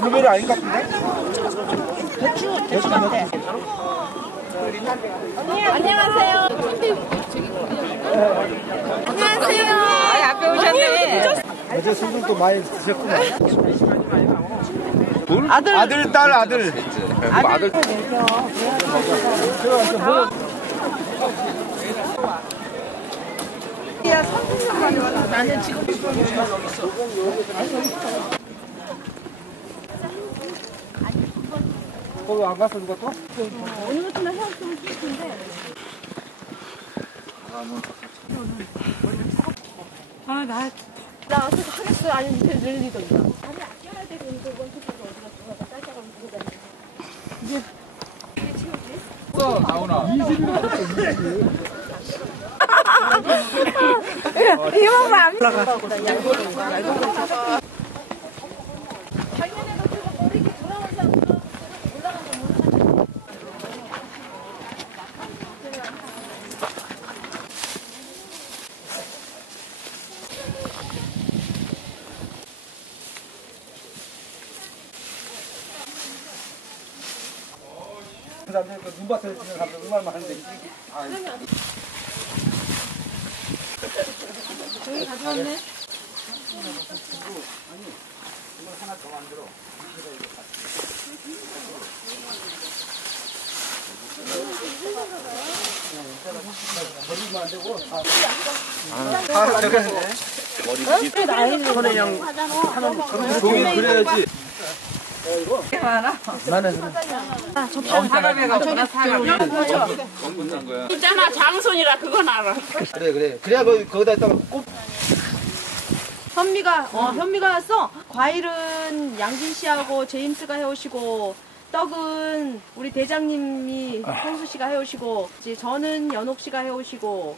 블루베리 아닌가 본데? 안녕하세요. 안녕하세요. 아, 앞에 오셨네. 어제 술도 또 많이 드셨구나. 아들. 아들, 딸, 아들. 아들. 야, 30년 만에 왔어. 나는 지금. 거기 안 갔어, 누가 또? 해왔으면 좋겠는데. 아, 나. 나 어떻게 하겠어요? 아니면 밑에 늘리던가. 아니, 아껴야 되고, 이거 원투 서 어디 갔어? 나 딸자가면 들고 다니는 이거 봐, 사람들 그 눈밭에 있는 사람들 얼마나 많은데. 아, 저기 가져왔네. 아, 저기 종이 그래야지. 있잖아 장손이라 그건 알아. 그래, 그래. 그래야 거, 거기다 있다가 꼭 현미가 어 현미가 왔어. 과일은 양진 씨하고 제임스가 해오시고 떡은 우리 대장님이 홍수 씨가 해오시고 이제 저는 연옥 씨가 해오시고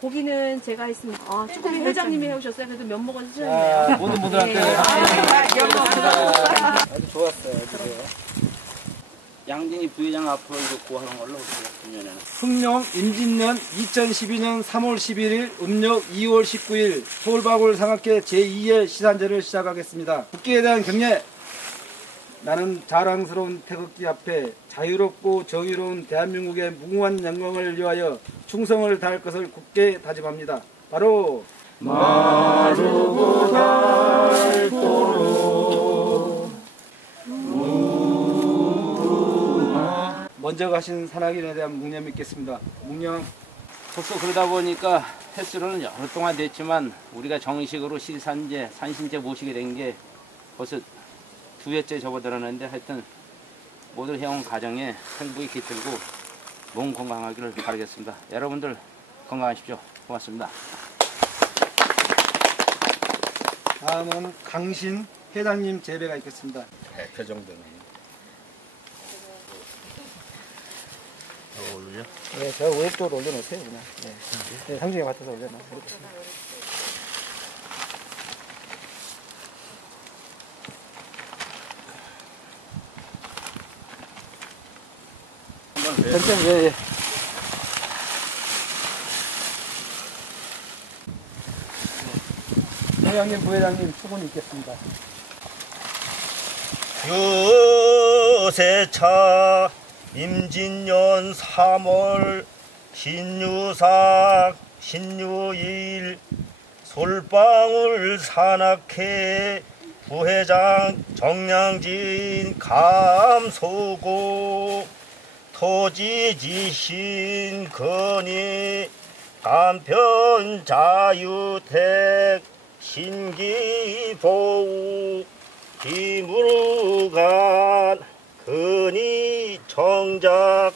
고기는 제가 했습니다. 아 쭈꾸미 회장님이 해오셨어요. 그래도 면목은 아, 수정이네요. 모든 분들한테 네. 아주 좋았어요. 아주. 양진이 부회장 앞으로 이거 구하는 걸로 작년에는. 흑룡 임진년 2012년 3월 11일 음력 2월 19일 서울바굴 상학회 제2회 시산제를 시작하겠습니다. 국기에 대한 경례 나는 자랑스러운 태극기 앞에 자유롭고 정의로운 대한민국의 무궁한 영광을 위하여 충성을 다할 것을 굳게 다짐합니다. 바로 먼저 가신 산악인에 대한 묵념 있겠습니다. 묵념 벌써 그러다 보니까 횟수로는 여러 동안 됐지만 우리가 정식으로 시산제, 산신제 모시게 된 게 벌써 두 해째 접어들었는데 하여튼 모두 해온 가정에 행복이 깃들고 몸 건강하기를 바라겠습니다. 여러분들 건강하십시오. 고맙습니다. 다음은 강신 회장님 재배가 있겠습니다. 그 정도는. 네, 저 왼쪽으로 올려놓으세요, 그냥. 네. 네, 상중에 맞춰서 올려놔. 천 천히, 예, 예. 회장님, 부회장님, 수군이 있겠습니다. 유세차 임진년 3월 신유삭 신유일 솔방울 산악회 부회장 정량진 감소고 토지지신 건의 간편 자유택 신기보우 기무간 근이 정작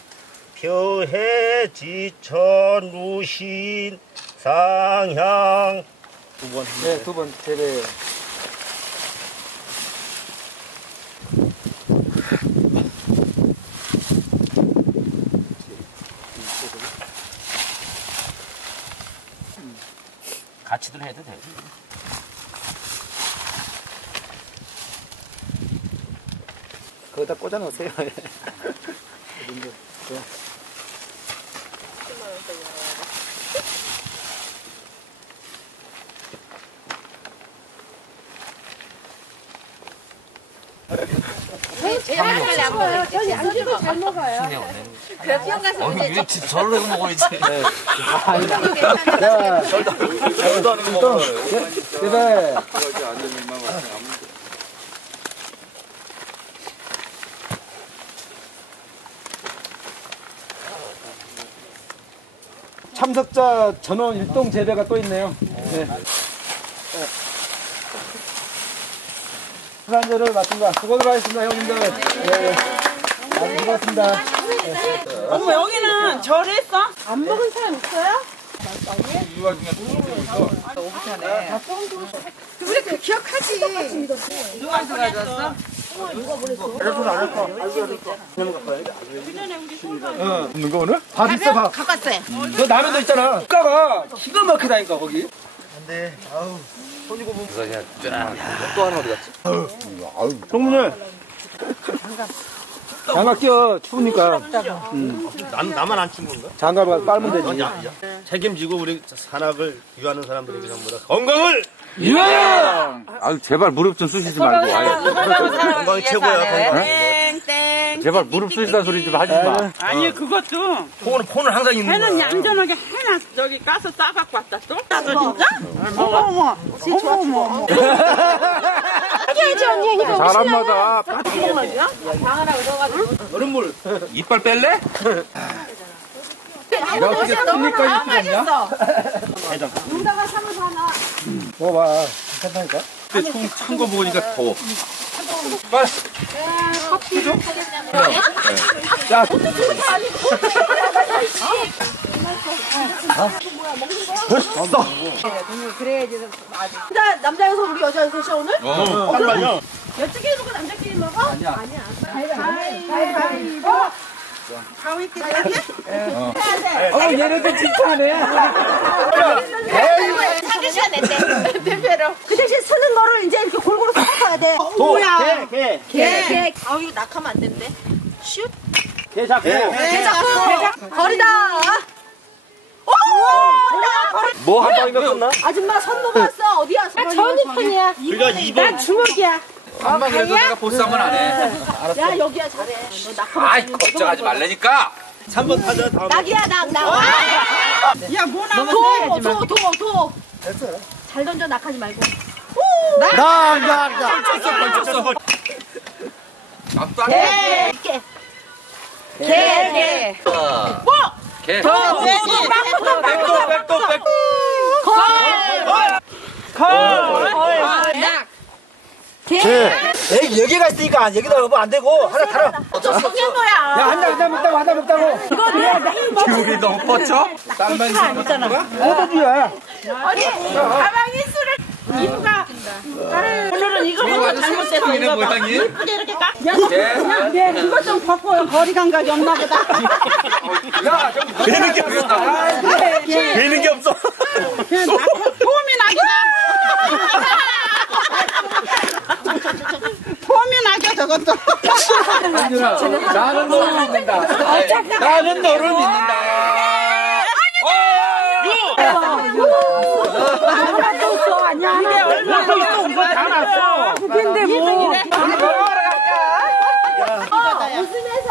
겨해 지천 루신 상향. 두 번. 네, 두 번. 세례. 같이들 해도 돼. 거기다 꽂아 놓으세요. 저 를 해서 먹어야지. 자, 절도 하는 거 먹어요. 세배. 참석자 전원 일동 재배가 또 있네요. 네. 수산제를 맡습니다. 수고들 하셨습니다, 형님들. 네. 아주 수고하셨습니다. 어머 여기는 절했어? 안 먹은 사람 있어요? 없는 거 오늘? 밥 있어, 밥. 갖고 왔어요. 너 라면도 있잖아. 국가가 기가 막히다니까, 거기. 또 하나 어디 갔지? 동문을. 장갑 끼워, 추우니까. 난, 나만 안 춘 건가? 장갑을 빨면 되지. 책임지고 우리 산악을 유하는 사람들에게 전부 다 건강을 유아야! 아유 제발 무릎 좀 쑤시지 말고. 아유, 건강이 최고야 건강 땡땡. 제발 무릎 쑤시다 소리 좀 하지 마. 아니 그것도 폰은 폰은 항상 있는 해는 거야 얌전하게 해나 저기 가서 싸갖고 왔다 또? 나도 진짜? 어머 어머 어머 어머 사람마다 얼음물. 이빨 뺄래? 내가 어떻게 습니까? 이렇게 됐냐? 먹어봐. 괜찮다니까? 찬거 먹으니까 더워. 빨리. 자. 됐어. 남자, 남자 여섯 우리 여자 여섯이 오늘? 빨리요 여쪽에 해놓고 남자끼리 먹어? 아니야. 가위바위보. 가위끼리 이렇게? 어, 얘네들 칭찬해. 사주셔야 된대. 대표로. 그 대신 쓰는 거를 이제 이렇게 골고루 섞어야 돼. 도, 개, 개. 개, 개. 아, 이거 낙하면 안 된대. 슛. 개 잡고. 개 잡고. 거리다. 뭐 한 방이면 끝나? 아줌마 손 넘었어. 어디야? 전이편이야. 그러니까 2번 주먹이야. 한방 그래도 내가 보스 한 번 안 해. 야, 여기야, 잘해. 아이 걱정하지 말라니까. 3번 타자 다음 낙이야, 낙, 낙. 야 뭐나 도, 도, 도, 도. 잘 던져, 낙하지 말고. 나, 나, 나. 벌쳤어. 앞도 안 해. 개. 개, 개. 개. 백도 백도 백도 백도 개. 에이, 여기 가 있으니까 여기다 넣으면 안 되고. 하나 달아. 저 성년 거야. 야, 한 잔, 한잔 먹다고, 한잔 먹다고. 이거 내, 내 기울이 너무 뻗쳐? 딴만 있잖아. 어디야? 아니, 가방이 술을 이쁘가. 오늘은 이거부터 잘못됐어. 이는 모양이? 이쁘게 이렇게 깎. 개. 네, 그것 좀 벗고요. 거리 감각이 없나 보다. 야, 좀. 되는 게 없어 되는 게 없어 폼이 나기다 폼이 나게 저것도 한준아, 나는 너를 믿는다. 나는 너를 믿는다. 하나도 없어. 아니야. 이게 얼마나 있어. 이거 다 났어. 근데 뭐. 어, 웃으면서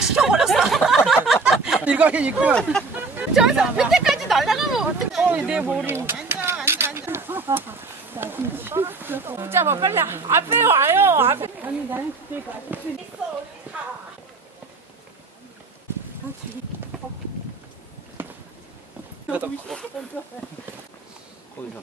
시켜버렸어. 일광에 있구만. 저기서 밑에까지 날아가면 어떡해. 어, 내 머리. 진짜 뭐 빨리 앞에 와요. 앞에. 거기서.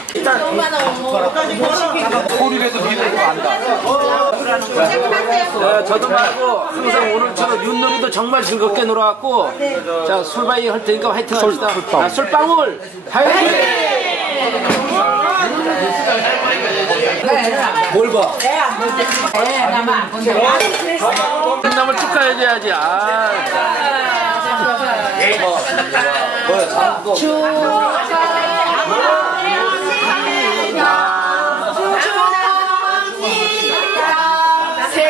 소리라도 믿어도 안다. 자, 저도 말고 항상 오늘처럼 윷놀이도 정말 즐겁게 놀아왔고 자 술바이 할 테니까 화이팅 합시다. 자, 술방울 화이팅! 뭘 봐? 끝남을 축하해줘야지. 아. 세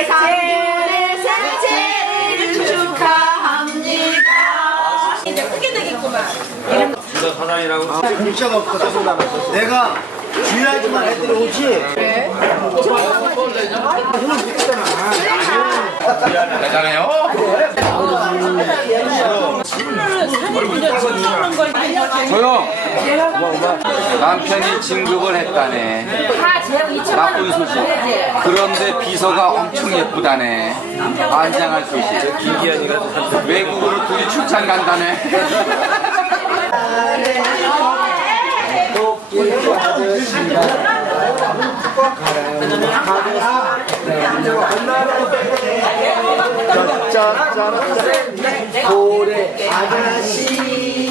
상의 생체를 축하합니다. 이제 크게 되겠구만. 공짜가 없거든. 내가 주의하지만 애들이 오지. 조용. 남편이 진급을 했다네. 나쁜 소식. 그런데 비서가 엄청 예쁘다네. 반장할 소식. 김기현이가 외국으로 둘이 출장 간다네. 고래 아가씨